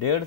1.5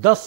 10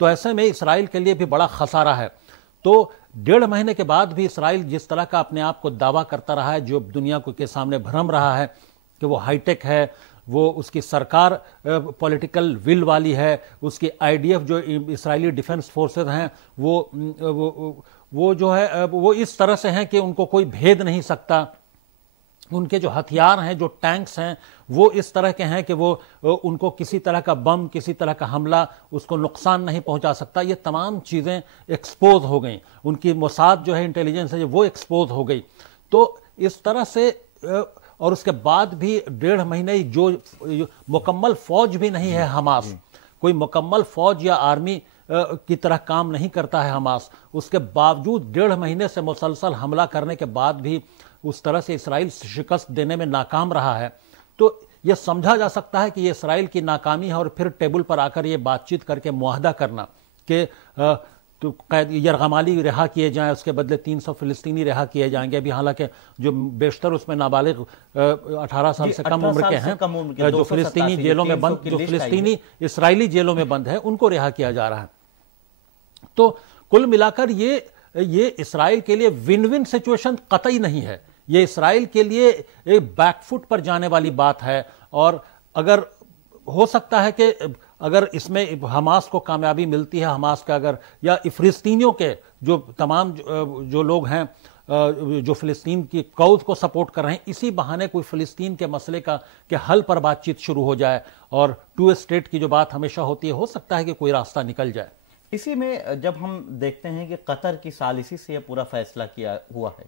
تو ایسے میں اسرائیل کے لیے بھی بڑا خسارہ ہے. تو 1.5 مہینے کے بعد بھی اسرائیل جس طرح کا اپنے آپ کو دعویٰ کرتا رہا ہے, جو دنیا کو کے سامنے بھرم رہا ہے کہ وہ ہائی ٹیک ہے, وہ اس کی سرکار پولیٹیکل ول والی ہے, اس کی IDF جو اسرائیلی ڈیفنس فورسز ہیں وہ جو ہے وہ اس طرح سے ہیں کہ ان کو کوئی بھید نہیں سکتا, ان کے جو ہتھیار ہیں, جو ٹینکس ہیں, وہ اس طرح کے ہیں کہ وہ ان کو کسی طرح کا بم, کسی طرح کا حملہ اس کو نقصان نہیں پہنچا سکتا. یہ تمام چیزیں ایکسپوز ہو گئیں, ان کی موساد جو ہے انٹیلیجنس ہے وہ ایکسپوز ہو گئی. تو اس طرح سے اور اس کے بعد بھی 1.5 مہینے جو مکمل فوج بھی نہیں ہے حماس, کوئی مکمل فوج یا آرمی کی طرح کام نہیں کرتا ہے حماس, اس کے باوجود 1.5 مہینے سے مسلسل حملہ کرنے کے بعد بھی اس طرح سے اسرائیل شکست دینے میں ناکام رہا ہے. تو یہ سمجھا جا سکتا ہے کہ یہ اسرائیل کی ناکامی ہے, اور پھر ٹیبل پر آ کر یہ بات چیت کر کے معاہدہ کرنا کہ یرغمالی رہا کیے جائیں, اس کے بدلے 300 فلسطینی رہا کیے جائیں گے. ابھی حالانکہ جو بیشتر اس میں نابالغ 18 سال سے کم عمر کے ہیں, جو فلسطینی جیلوں میں بند, جو فلسطینی اسرائیلی جیلوں میں بند ہیں, ان کو رہا کیا جا رہا ہے. تو کل ملا کر یہ اسرائیل کے لیے ون ون سچویشن قطعی نہیں ہے, یہ اسرائیل کے لیے ایک بیک فٹ پر جانے والی بات ہے. اور اگر ہو سکتا ہے کہ اگر اس میں حماس کو کامیابی ملتی ہے, حماس کا اگر یا فلسطینیوں کے جو تمام جو لوگ ہیں جو فلسطین کی قوت کو سپورٹ کر رہے ہیں, اسی بہانے کوئی فلسطین کے مسئلے کے حل پر بات چیت شروع ہو جائے, اور 2 اسٹیٹ کی جو بات ہمیشہ ہوتی ہے, ہو سکتا ہے کہ کوئی راستہ نکل جائے. اسی میں جب ہم دیکھتے ہیں کہ قطر کی ثالثی سے یہ پورا فیصلہ کیا ہوا ہے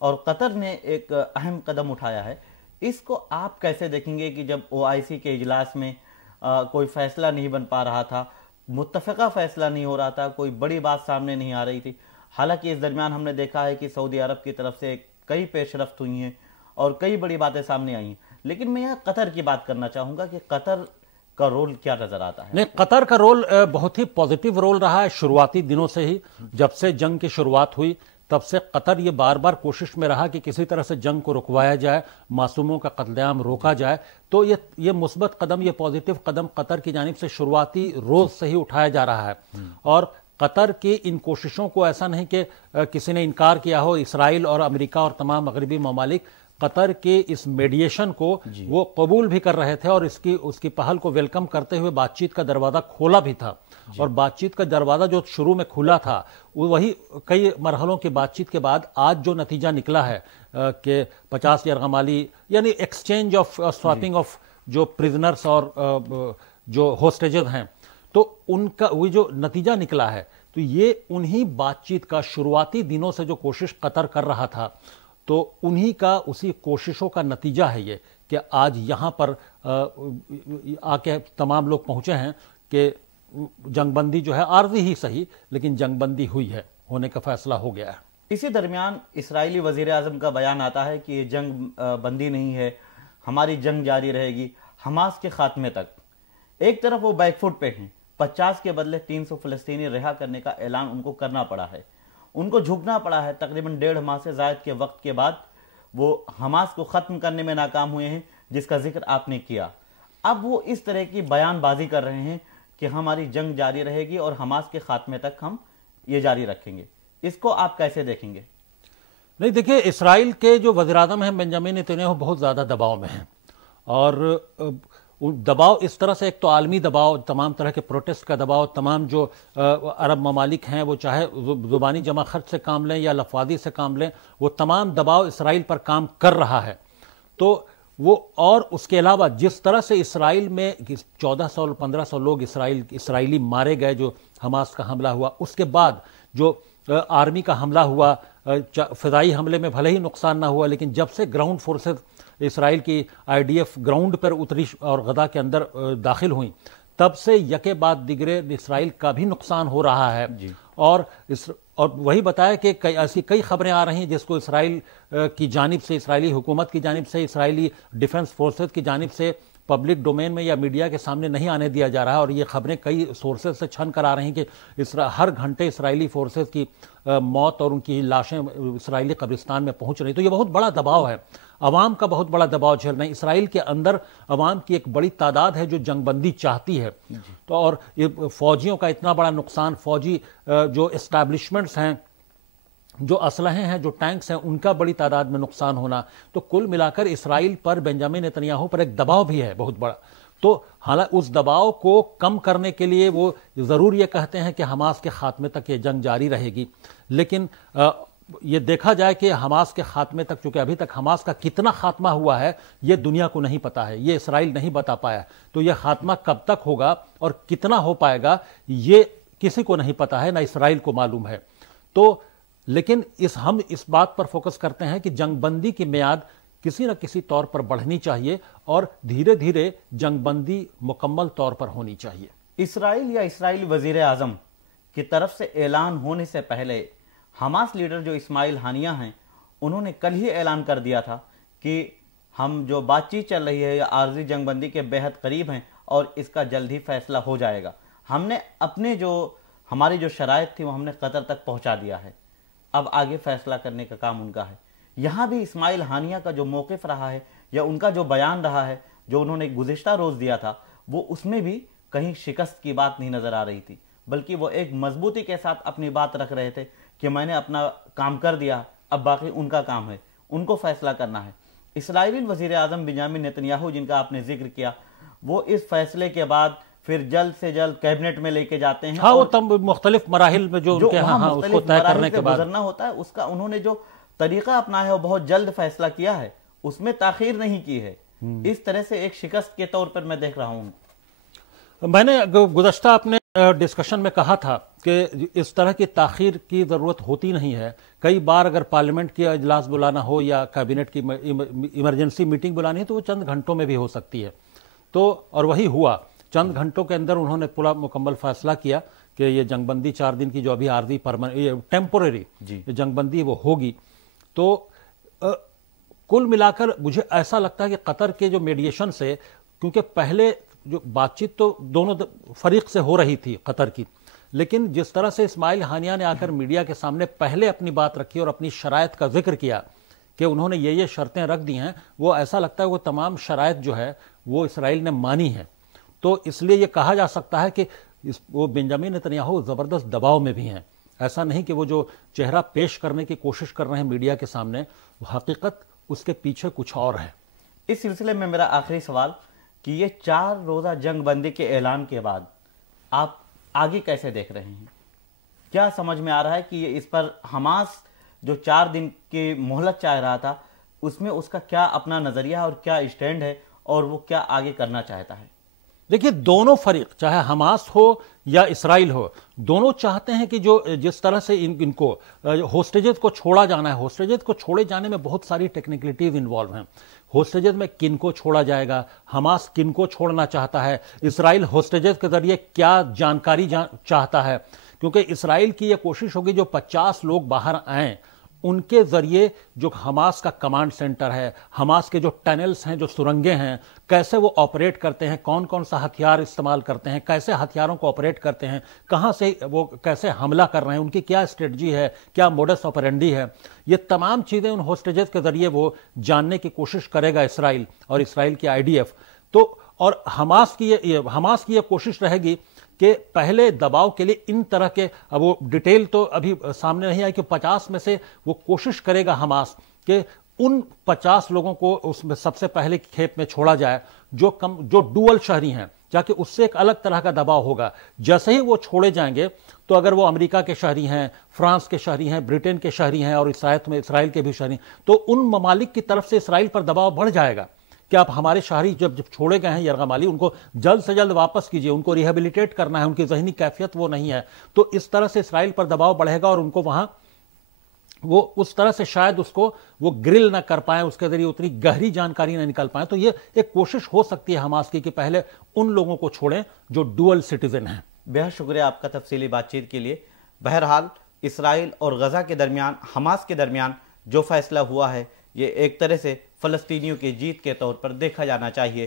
اور قطر نے ایک اہم قدم اٹھایا ہے, اس کو آپ کیسے دیکھیں گے کہ جب OIC کے اجلاس میں کوئی فیصلہ نہیں بن پا رہا تھا, متفقہ فیصلہ نہیں ہو رہا تھا, کوئی بڑی بات سامنے نہیں آ رہی تھی, حالانکہ اس درمیان ہم نے دیکھا ہے کہ سعودی عرب کی طرف سے کئی پیش رفت ہوئی ہیں اور کئی بڑی باتیں سامنے آئی ہیں. لیکن میں یہاں قطر کی بات کرنا چاہوں گا کہ قطر کا رول کیا نظر آتا ہے؟ نہیں, قطر کا رول بہت ہی پازیٹیو رول رہا ہے شروعاتی دنوں سے ہی. جب سے جنگ کی شروعات ہوئی تب سے قطر یہ بار بار کوشش میں رہا کہ کسی طرح سے جنگ کو رکوایا جائے, معصوموں کا قتل عام روکا جائے. تو یہ مثبت قدم, یہ پازیٹیو قدم قطر کی جانب سے شروعاتی روز سے ہی اٹھایا جا رہا ہے. اور قطر کی ان کوششوں کو ایسا نہیں کہ کسی نے انکار کیا ہو, اسرائیل اور امریکہ اور تمام مغربی ممالک قطر کے اس میڈیشن کو وہ قبول بھی کر رہے تھے, اور اس کی پہل کو ویلکم کرتے ہوئے بات چیت کا دروازہ کھولا بھی تھا. اور بات چیت کا دروازہ جو شروع میں کھلا تھا, وہی کئی مرحلوں کی بات چیت کے بعد آج جو نتیجہ نکلا ہے کہ 50 یرغمالی یعنی ایکسچینج آف سواپنگ آف جو پریزنرز اور جو ہوسٹیجز ہیں, تو ان کا وہ جو نتیجہ نکلا ہے, تو یہ انہی بات چیت کا شروعاتی دنوں سے جو کوشش قطر کر رہا تھا, تو انہی کا اسی کوششوں کا نتیجہ ہے یہ کہ آج یہاں پر آ کے تمام لوگ پہنچے ہیں کہ جنگ بندی جو ہے عارضی ہی صحیح, لیکن جنگ بندی ہوئی ہے, ہونے کا فیصلہ ہو گیا ہے. اسی درمیان اسرائیلی وزیر اعظم کا بیان آتا ہے کہ یہ جنگ بندی نہیں ہے, ہماری جنگ جاری رہے گی حماس کے خاتمے تک. ایک طرف وہ بیک فٹ پہ ہیں, 50 کے بدلے 300 فلسطینی رہا کرنے کا اعلان ان کو کرنا پڑا ہے, ان کو جھکنا پڑا ہے. تقریباً 1.5 ماہ سے زائد کے وقت کے بعد وہ حماس کو ختم کرنے میں ناکام ہوئے ہیں, جس کا ذکر آپ نے کیا. اب وہ اس طرح کی بیان بازی کر رہے ہیں کہ ہماری جنگ جاری رہے گی اور حماس کے خاتمے تک ہم یہ جاری رکھیں گے. اس کو آپ کیسے دیکھیں گے؟ نہیں, دیکھیں, اسرائیل کے جو وزیر اعظم ہیں بنجامن نتنیاہو بہت زیادہ دباؤ میں ہیں, اور دباؤ اس طرح سے, ایک تو عالمی دباؤ, تمام طرح کے پروٹیسٹ کا دباؤ, تمام جو عرب ممالک ہیں وہ چاہے زبانی جمع خرچ سے کام لیں یا لفاظی سے کام لیں, وہ تمام دباؤ اسرائیل پر کام کر رہا ہے. تو وہ, اور اس کے علاوہ جس طرح سے اسرائیل میں 1400-1500 لوگ اسرائیلی مارے گئے جو حماس کا حملہ ہوا, اس کے بعد جو آرمی کا حملہ ہوا, فضائی حملے میں بھلے ہی نقصان نہ ہوا, لیکن جب سے گراؤنڈ فورسز اسرائیل کی IDF گراؤنڈ پر اتری اور غزہ کے اندر داخل ہوئیں, تب سے یکے بعد دیگرے اسرائیل کا بھی نقصان ہو رہا ہے. اور وہی بتایا کہ ایسی کئی خبریں آ رہی ہیں جس کو اسرائیل کی جانب سے, اسرائیلی حکومت کی جانب سے, اسرائیلی ڈیفنس فورسز کی جانب سے پبلک ڈومین میں یا میڈیا کے سامنے نہیں آنے دیا جا رہا ہے، اور یہ خبریں کئی سورسز سے چھن کر آ رہی ہیں کہ ہر گھنٹے اسرائیلی فورسز کی موت اور ان کی لاشیں اسرائیلی قبرستان میں پہنچ رہی. تو یہ بہت بڑا دباؤ ہے، عوام کا بہت بڑا دباؤ جھیل رہے ہیں. اسرائیل کے اندر عوام کی ایک بڑی تعداد ہے جو جنگ بندی چاہتی ہے. تو اور یہ فوجیوں کا اتنا بڑا نقصان، فوجی جو اسٹیبلشمنٹس ہیں، جو اسلحے ہیں، جو ٹینکس ہیں، ان کا بڑی تعداد میں نقصان ہونا. تو کل ملا کر اسرائیل پر، بنجامن نتنیاہو پر ایک دباؤ بھی ہے بہت بڑا. تو حالانکہ اس دباؤ کو کم کرنے کے لیے وہ ضرور یہ کہتے ہیں کہ حماس کے خاتمے تک یہ جنگ جاری رہے گی، لیکن یہ دیکھا جائے کہ حماس کے خاتمے تک، چونکہ ابھی تک حماس کا کتنا خاتمہ ہوا ہے یہ دنیا کو نہیں پتا ہے، یہ اسرائیل نہیں بتا پایا. تو یہ خاتمہ کب تک ہوگا اور کتنا ہو پائے گا یہ کسی کو نہیں پتا ہے، نہ اسرائیل کو معلوم ہے. تو لیکن ہم اس بات پر فوکس کرتے ہیں کہ جنگ بندی کی میعاد کسی نہ کسی طور پر بڑھنی چاہیے اور دھیرے دھیرے جنگ بندی مکمل طور پر ہونی چاہیے. اسرائیل یا اسرائیلی وزیر اعظم کی طرف سے اعلان ہونے سے پہلے حماس لیڈر جو اسماعیل ہانیہ ہیں، انہوں نے کل ہی اعلان کر دیا تھا کہ ہم جو بات چیت چل رہی ہے یا عارضی جنگ بندی کے بہت قریب ہیں اور اس کا جلد ہی فیصلہ ہو جائے گا. ہم نے ہماری جو شرائط تھی وہ ہم نے قطر تک پہنچا دیا ہے، اب آگے فیصلہ کرنے کا کام ان کا ہے. یہاں بھی اسماعیل ہانیہ کا جو موقف رہا ہے یا ان کا جو بیان رہا ہے جو انہوں نے گزشتہ روز دیا تھا، وہ اس میں بھی کہیں شکست کی بات نہیں نظر آ رہی تھی، بلکہ وہ ایک مضبوطی کے ساتھ اپنی بات رکھ رہے تھے کہ میں نے اپنا کام کر دیا، اب باقی ان کا کام ہے، ان کو فیصلہ کرنا ہے. اسرائیلی وزیر اعظم بنیامن نتنیاہو جن کا آپ نے ذکر کیا، وہ اس فیصلے کے بعد پھر جلد سے جلد کیبنٹ میں لے کے جاتے ہیں. ہاں، وہ مختلف مراحل میں جو ان کے ہاں اس کو طے کرنے کے بعد گزرنا ہوتا ہے، اس کا انہوں نے جو طریقہ اپنا ہے وہ بہت جلد فیصلہ کیا ہے، اس میں تاخیر نہیں کی ہے. اس طرح سے ایک شکست کے طور پر میں دیکھ رہا ہوں. میں نے گزشتہ اپنے ڈسکشن میں کہا تھا کہ اس طرح کی تاخیر کی ضرورت ہوتی نہیں ہے. کئی بار اگر پارلیمنٹ کی اجلاس بلانا ہو یا کابینٹ کی ایمرجنسی میٹنگ بلانی ہے تو وہ چند گھنٹوں میں بھی ہو سکتی ہے. تو اور وہی ہوا، چند گھنٹوں کے اندر انہوں نے پورا مکمل فیصلہ کیا کہ یہ جنگ بندی 4 دن کی جو ابھی عارضی ٹیمپوریری جنگ بندی وہ ہوگی. تو کل ملا کر مجھے ایسا لگتا ہے کہ قطر کے جو میڈیشن سے، کیونکہ پہلے جو بات چیت تو دونوں فریق سے ہو رہی تھی قطر کی، لیکن جس طرح سے اسماعیل ہانیہ نے آ کر میڈیا کے سامنے پہلے اپنی بات رکھی اور اپنی شرائط کا ذکر کیا کہ انہوں نے یہ شرطیں رکھ دی ہیں، وہ ایسا لگتا ہے وہ تمام شرائط جو ہے وہ اسرائیل نے مانی ہے. تو اس لیے یہ کہا جا سکتا ہے کہ وہ بنجامن نتنیاہو زبردست دباؤ میں بھی ہیں. ایسا نہیں کہ وہ جو چہرہ پیش کرنے کی کوشش کر رہے ہیں میڈیا کے سامنے، حقیقت اس کے پیچھے کچھ اور ہے. اس سلسلے میں میرا آخری سوال کہ یہ 4 روزہ جنگ بندی کے اعلان کے بعد آپ آگے کیسے دیکھ رہے ہیں؟ کیا سمجھ میں آ رہا ہے کہ یہ اس پر حماس جو 4 دن کی مہلت چاہ رہا تھا، اس میں اس کا کیا اپنا نظریہ اور کیا اسٹینڈ ہے اور وہ کیا آگے کرنا چاہتا ہے؟ دیکھیے، دونوں فریق چاہے حماس ہو یا اسرائیل ہو، دونوں چاہتے ہیں کہ جو جس طرح سے ان کو ہوسٹیجز کو چھوڑا جانا ہے، ہوسٹیجز کو چھوڑے جانے میں بہت ساری ٹیکنیکلٹیز انوالو ہیں. ہوسٹیجز میں کن کو چھوڑا جائے گا، حماس کن کو چھوڑنا چاہتا ہے، اسرائیل ہوسٹیجز کے ذریعے کیا جانکاری چاہتا ہے. کیونکہ اسرائیل کی یہ کوشش ہوگی جو 50 لوگ باہر آئیں ان کے ذریعے جو حماس کا کمانڈ سینٹر ہے، حماس کے جو ٹنلز ہیں، جو سرنگیں ہیں، کیسے وہ آپریٹ کرتے ہیں، کون کون سا ہتھیار استعمال کرتے ہیں، کیسے ہتھیاروں کو آپریٹ کرتے ہیں، کہاں سے وہ کیسے حملہ کر رہے ہیں، ان کی کیا اسٹریٹجی ہے، کیا موڈس آپرینڈی ہے، یہ تمام چیزیں ان ہوسٹیجز کے ذریعے وہ جاننے کی کوشش کرے گا اسرائیل اور اسرائیل کی IDF. تو اور حماس کی یہ کوشش رہے گی کہ پہلے دباؤ کے لیے ان طرح کے، اب وہ ڈیٹیل تو ابھی سامنے نہیں آئی کہ 50 میں سے وہ کوشش کرے گا حماس کہ ان 50 لوگوں کو اس میں سب سے پہلے کھیپ میں چھوڑا جائے جو ڈوئل شہری ہیں، جاکہ اس سے ایک الگ طرح کا دباؤ ہوگا. جیسے ہی وہ چھوڑے جائیں گے تو اگر وہ امریکہ کے شہری ہیں، فرانس کے شہری ہیں، برٹن کے شہری ہیں اور اسرائیل کے بھی شہری ہیں، تو ان ممالک کی طرف سے اسرائیل پر دباؤ بڑھ جائے گا کہ آپ ہمارے شہری جب چھوڑے گئے ہیں یرغمالی، ان کو جلد سے جلد واپس کیجئے، ان کو ریہیبلیٹیٹ کرنا ہے، ان کی ذہنی کیفیت وہ نہیں ہے. تو اس طرح سے اسرائیل پر دباؤ بڑھے گا اور ان کو وہاں وہ اس طرح سے شاید اس کو وہ گرل نہ کر پائیں، اس کے ذریعے اتنی گہری جانکاری نہ نکل پائیں. تو یہ ایک کوشش ہو سکتی ہے حماس کی کہ پہلے ان لوگوں کو چھوڑیں جو ڈوئل سٹیزن ہیں. بہت شکریہ آپ کا تفصیلی بات چیت کے لیے. بہرحال اسرائیل اور غزہ کے درمیان، حماس کے درمیان جو فیصلہ ہوا ہے یہ ایک طرح سے فلسطینیوں کی جیت کے طور پر دیکھا جانا چاہیے.